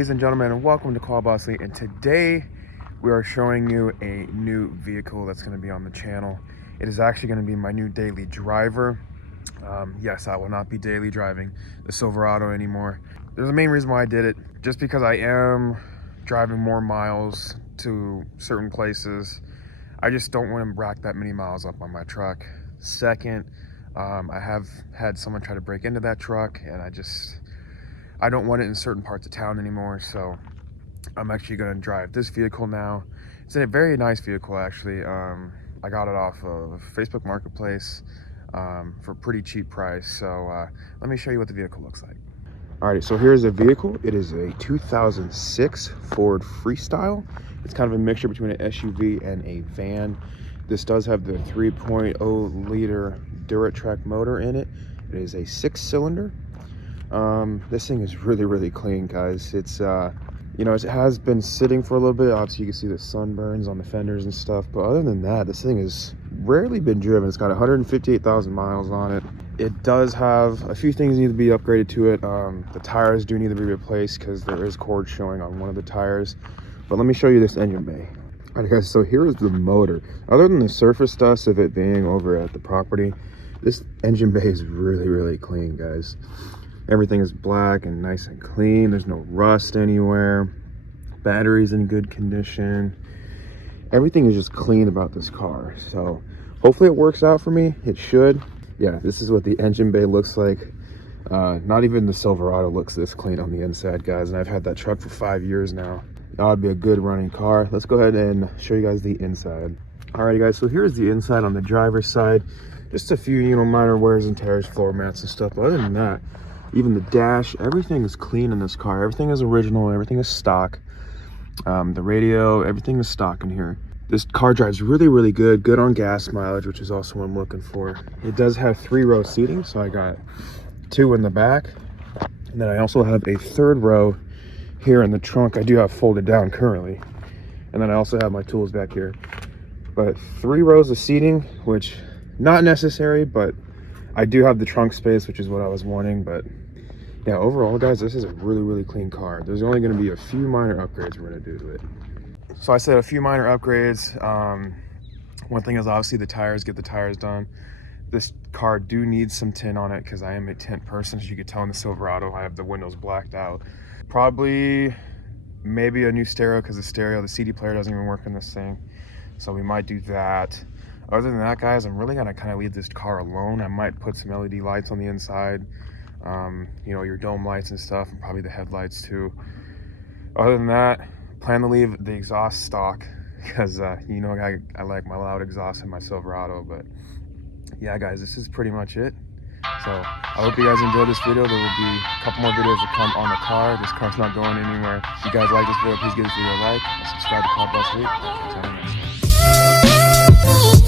ladies and gentlemen, and welcome to Call Boss Lee. And today we are showing you a new vehicle that's going to be on the channel. It is actually going to be my new daily driver. Yes, I will not be daily driving the Silverado anymore. There's a main reason why I did it, just because I am driving more miles to certain places. I just don't want to rack that many miles up on my truck. Second, I have had someone try to break into that truck, and I don't want it in certain parts of town anymore, so I'm actually going to drive this vehicle now. It's a very nice vehicle, actually. I got it off of Facebook Marketplace for a pretty cheap price, so let me show you what the vehicle looks like. Alrighty, so here's the vehicle. It is a 2006 Ford Freestyle. It's kind of a mixture between an SUV and a van. This does have the 3.0 liter Duratrac motor in it. It is a 6-cylinder. This thing is really clean, guys. It's you know, it has been sitting for a little bit. Obviously you can see the sunburns on the fenders and stuff, but other than that, this thing has rarely been driven. It's got 158,000 miles on it. It does have a few things need to be upgraded to it. The tires do need to be replaced because there is cord showing on one of the tires. But let me show you this engine bay. All right, guys, so here is the motor. Other than the surface dust of it being over at the property, this engine bay is really clean, guys. Everything is black and nice and clean. There's no rust anywhere. Battery's in good condition. Everything is just clean about this car. So hopefully it works out for me. It should. Yeah, this is what the engine bay looks like. Not even the Silverado looks this clean on the inside, guys. And I've had that truck for 5 years now. That would be a good running car. Let's go ahead and show you guys the inside. Alrighty, guys, so here's the inside on the driver's side. Just a few, you know, minor wears and tears, floor mats and stuff. But other than that, even the dash, everything is clean in this car. Everything is original, everything is stock. The radio, everything is stock in here. This car drives really good on gas mileage, which is also what I'm looking for. It does have 3-row seating, so I got 2 in the back. And then I also have a 3rd row here in the trunk. I do have folded down currently. And then I also have my tools back here. But 3 rows of seating, which not necessary, but I do have the trunk space, which is what I was wanting. But yeah, overall, guys, this is a really clean car. There's only going to be a few minor upgrades we're going to do to it. So I said a few minor upgrades. One thing is obviously the tires, get the tires done. This car do need some tint on it because I am a tint person. As you can tell in the Silverado, I have the windows blacked out. Probably maybe a new stereo, because the CD player doesn't even work in this thing. So we might do that. Other than that, guys, I'm really gonna kind of leave this car alone. I might put some LED lights on the inside, you know, your dome lights and stuff, and probably the headlights too. Other than that, plan to leave the exhaust stock because you know, I like my loud exhaust in my Silverado. But yeah, guys, this is pretty much it. So I hope you guys enjoyed this video. There will be a couple more videos to come on the car. This car's not going anywhere. If you guys like this video, please give this video a like and subscribe to Call Boss Lee. Until next time.